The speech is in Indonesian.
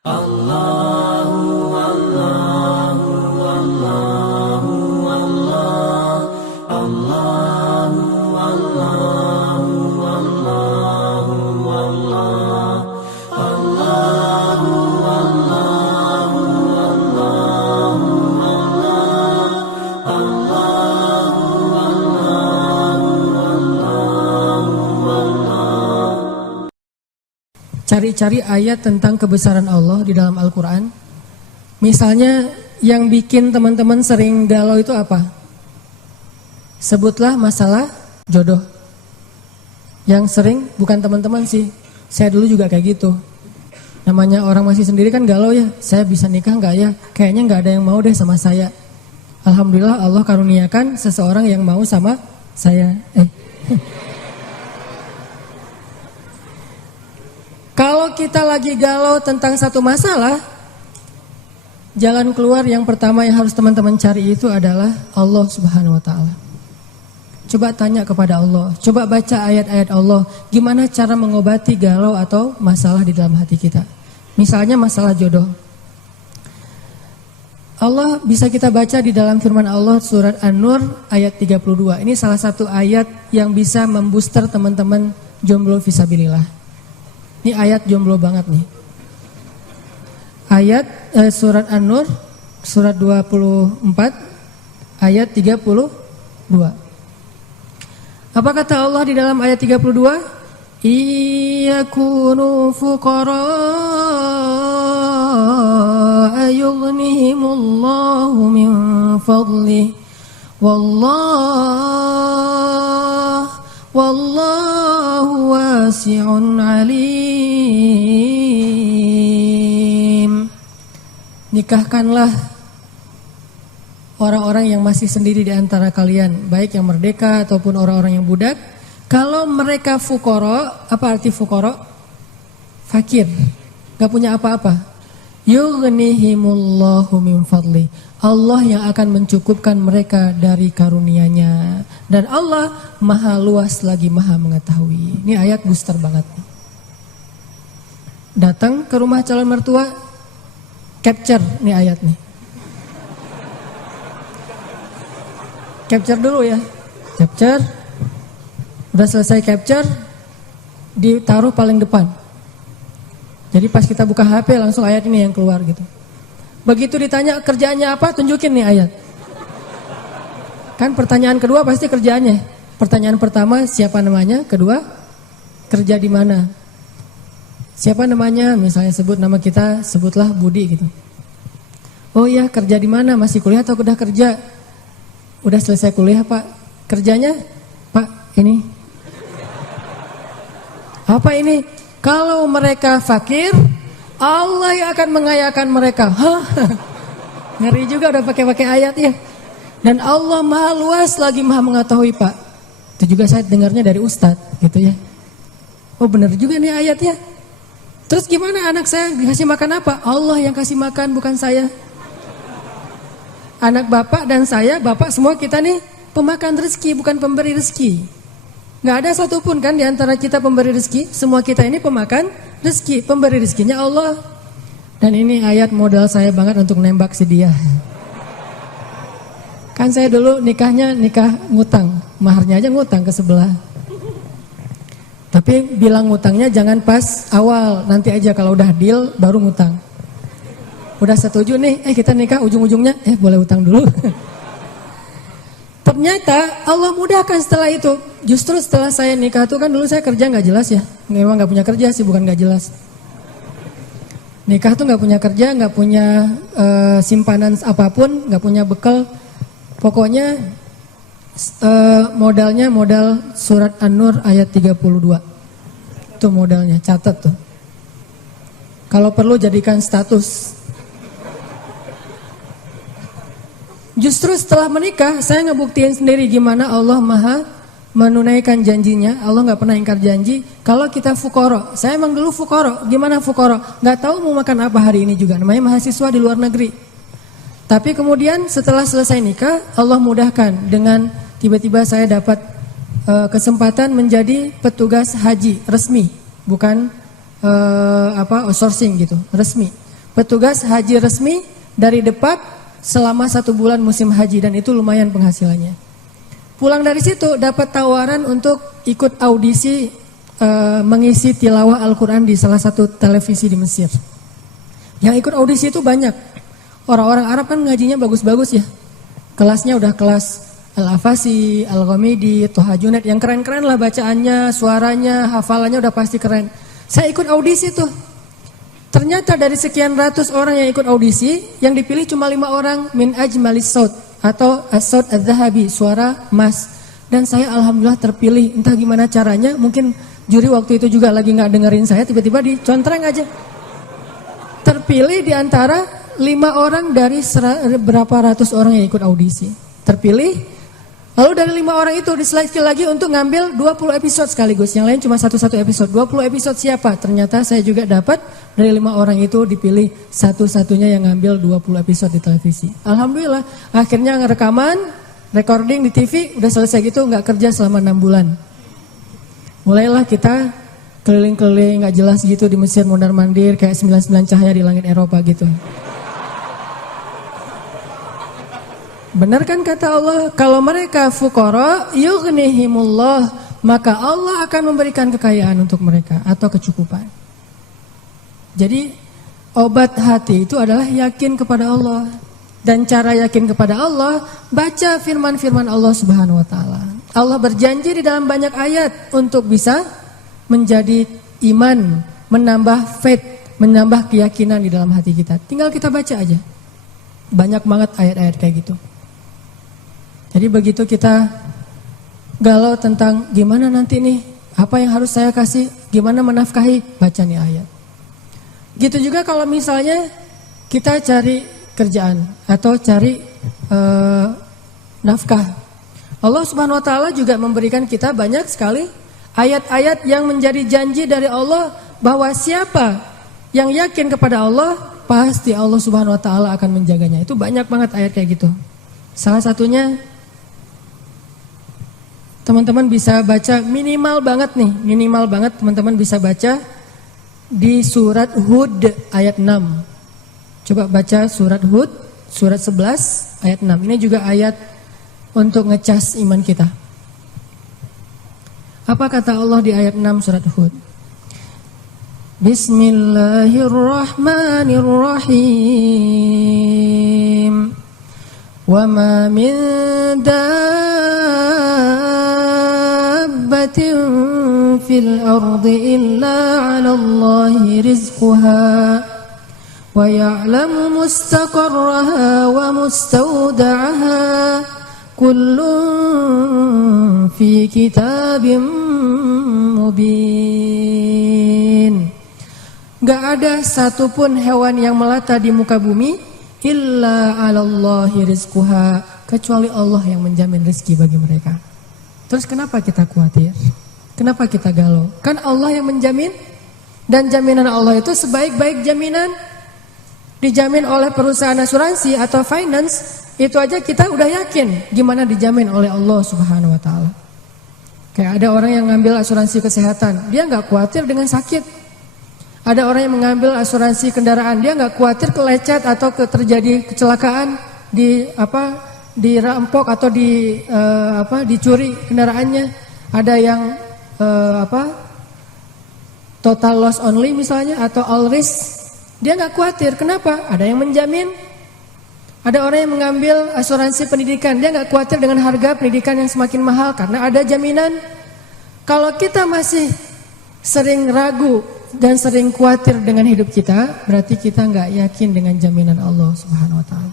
Allahu Allahu Allahu Allah Allahu Allahu Allahu Allah Allahu Allahu Allahu Cari-cari ayat tentang kebesaran Allah di dalam Al-Quran. Misalnya yang bikin teman-teman sering galau itu apa? Sebutlah masalah jodoh. Yang sering, bukan teman-teman sih, saya dulu juga kayak gitu. Namanya orang masih sendiri kan galau ya, saya bisa nikah gak ya? Kayaknya gak ada yang mau deh sama saya. Alhamdulillah Allah karuniakan seseorang yang mau sama saya. Kalau kita lagi galau tentang satu masalah, jalan keluar yang pertama yang harus teman-teman cari itu adalah Allah Subhanahu wa Ta'ala. Coba tanya kepada Allah, coba baca ayat-ayat Allah, gimana cara mengobati galau atau masalah di dalam hati kita. Misalnya masalah jodoh. Allah bisa kita baca di dalam firman Allah surat An-Nur ayat 32. Ini salah satu ayat yang bisa membooster teman-teman jomblo fisabilillah. Ini ayat jomblo banget nih. Ayat surat An-Nur surat 24 ayat 32. Apa kata Allah di dalam ayat 32? Iyakunu fuqara yughnihimullahu min fadlih wallahu wasi'un alim. Nikahkanlah orang-orang yang masih sendiri di antara kalian, baik yang merdeka ataupun orang-orang yang budak. Kalau mereka fuqara, apa arti fuqara? Fakir, gak punya apa-apa. Yughnihimullahu min fadli. Allah yang akan mencukupkan mereka dari karunia-Nya. Dan Allah maha luas lagi maha mengetahui. Ini ayat booster banget. Datang ke rumah calon mertua, capture nih ayat nih. Capture dulu ya. Capture. Udah selesai capture, ditaruh paling depan. Jadi pas kita buka HP langsung ayat ini yang keluar gitu. Begitu ditanya kerjaannya apa, tunjukin nih ayat. Kan pertanyaan kedua pasti kerjaannya. Pertanyaan pertama siapa namanya, kedua kerja di mana. Siapa namanya, misalnya sebut nama kita, sebutlah Budi gitu. Oh iya, kerja di mana, masih kuliah atau udah kerja? Udah selesai kuliah Pak. Kerjanya? Pak, ini. Apa ini? Kalau mereka fakir, Allah yang akan mengayakan mereka. Hah? Ngeri juga udah pakai ayat ya. Dan Allah maha luas lagi maha mengetahui Pak. Itu juga saya dengarnya dari Ustadz gitu ya. Oh benar juga nih ayat ya. Terus gimana anak saya dikasih makan apa? Allah yang kasih makan bukan saya. Anak bapak dan saya, bapak semua kita nih pemakan rezeki bukan pemberi rezeki. Gak ada satupun kan di antara kita pemberi rezeki. Semua kita ini pemakan rezeki, pemberi rezekinya Allah. Dan ini ayat modal saya banget untuk nembak si dia. Kan saya dulu nikahnya nikah ngutang, maharnya aja ngutang ke sebelah. Tapi bilang ngutangnya jangan pas awal, nanti aja kalau udah deal baru ngutang. Udah setuju nih, kita nikah ujung-ujungnya, boleh utang dulu. Ternyata Allah mudahkan setelah itu. Justru setelah saya nikah tuh kan dulu saya kerja gak jelas ya. Memang gak punya kerja sih, bukan gak jelas. Nikah tuh gak punya kerja, gak punya simpanan apapun, gak punya bekal. Pokoknya modalnya modal surat An-Nur ayat 32. Itu modalnya, catat tuh. Kalau perlu jadikan status. Justru setelah menikah saya ngebuktiin sendiri gimana Allah maha menunaikan janjinya. Allah gak pernah ingkar janji. Kalau kita fuqara, saya emang dulu fuqara. Gimana fuqara? Gak tahu mau makan apa hari ini juga. Namanya mahasiswa di luar negeri. Tapi kemudian setelah selesai nikah, Allah mudahkan dengan tiba-tiba saya dapat kesempatan menjadi petugas haji resmi, bukan outsourcing gitu, resmi. petugas haji resmi dari Depak selama 1 bulan musim haji, dan itu lumayan penghasilannya. Pulang dari situ dapat tawaran untuk ikut audisi mengisi tilawah Al-Quran di salah satu televisi di Mesir. Yang ikut audisi itu banyak. Orang-orang Arab kan ngajinya bagus-bagus ya. Kelasnya udah kelas Al-Afasi, Al-Ghamidi, Toha Junaid, yang keren-keren lah bacaannya, suaranya, hafalannya udah pasti keren. Saya ikut audisi tuh. Ternyata dari sekian ratus orang yang ikut audisi, yang dipilih cuma 5 orang min ajmalis saut atau as-saut adz-dzahabi, suara emas. Dan saya alhamdulillah terpilih. Entah gimana caranya, mungkin juri waktu itu juga lagi nggak dengerin saya, tiba-tiba dicontreng aja. Terpilih di antara 5 orang dari berapa ratus orang yang ikut audisi. Terpilih. Lalu dari 5 orang itu diseleksi lagi untuk ngambil 20 episode sekaligus. Yang lain cuma satu episode. 20 episode siapa? Ternyata saya juga dapat dari 5 orang itu dipilih satu-satunya yang ngambil 20 episode di televisi. Alhamdulillah. Akhirnya ngerekaman, recording di TV, udah selesai gitu, nggak kerja selama 6 bulan. Mulailah kita keliling-keliling nggak jelas gitu di Mesir, mondar-mandir kayak 99 cahaya di langit Eropa gitu. Benar kan kata Allah, kalau mereka fuqara yughnihimullah, maka Allah akan memberikan kekayaan untuk mereka atau kecukupan. Jadi obat hati itu adalah yakin kepada Allah. Dan cara yakin kepada Allah, baca firman-firman Allah Subhanahu wa taala. Allah berjanji di dalam banyak ayat untuk bisa menjadi iman, menambah faith, menambah keyakinan di dalam hati kita. Tinggal kita baca aja. Banyak banget ayat-ayat kayak gitu. Jadi begitu kita galau tentang gimana nanti nih, apa yang harus saya kasih, gimana menafkahi, baca nih ayat. Gitu juga kalau misalnya kita cari kerjaan atau cari nafkah. Allah Subhanahu wa taala juga memberikan kita banyak sekali ayat-ayat yang menjadi janji dari Allah bahwa siapa yang yakin kepada Allah, pasti Allah Subhanahu wa taala akan menjaganya. Itu banyak banget ayat kayak gitu. Salah satunya teman-teman bisa baca minimal banget teman-teman bisa baca di surat Hud ayat 6. Coba baca surat Hud, surat 11 ayat 6. Ini juga ayat untuk ngecas iman kita. Apa kata Allah di ayat 6 surat Hud? Bismillahirrahmanirrahim. Wa ma min dabbatin fil ardi illa 'ala Allahi rizquha wa ya'lamu mustaqarraha wa mustawda'aha kullun fi kitabim mubin. Gak ada satupun hewan yang melata di muka bumi illa 'alallahi rizquha, kecuali Allah yang menjamin rezeki bagi mereka. Terus kenapa kita khawatir? Kenapa kita galau? Kan Allah yang menjamin, dan jaminan Allah itu sebaik-baik jaminan. Dijamin oleh perusahaan asuransi atau finance, itu aja kita udah yakin gimana dijamin oleh Allah Subhanahu wa taala. Kayak ada orang yang ngambil asuransi kesehatan, dia nggak khawatir dengan sakit. Ada orang yang mengambil asuransi kendaraan, dia nggak khawatir kelecet atau terjadi kecelakaan, dirampok atau dicuri kendaraannya. Ada yang total loss only misalnya atau all risk. Dia nggak khawatir, kenapa? Ada yang menjamin. Ada orang yang mengambil asuransi pendidikan, dia nggak khawatir dengan harga pendidikan yang semakin mahal karena ada jaminan. Kalau kita masih sering ragu dan sering khawatir dengan hidup kita, berarti kita nggak yakin dengan jaminan Allah Subhanahu wa taala.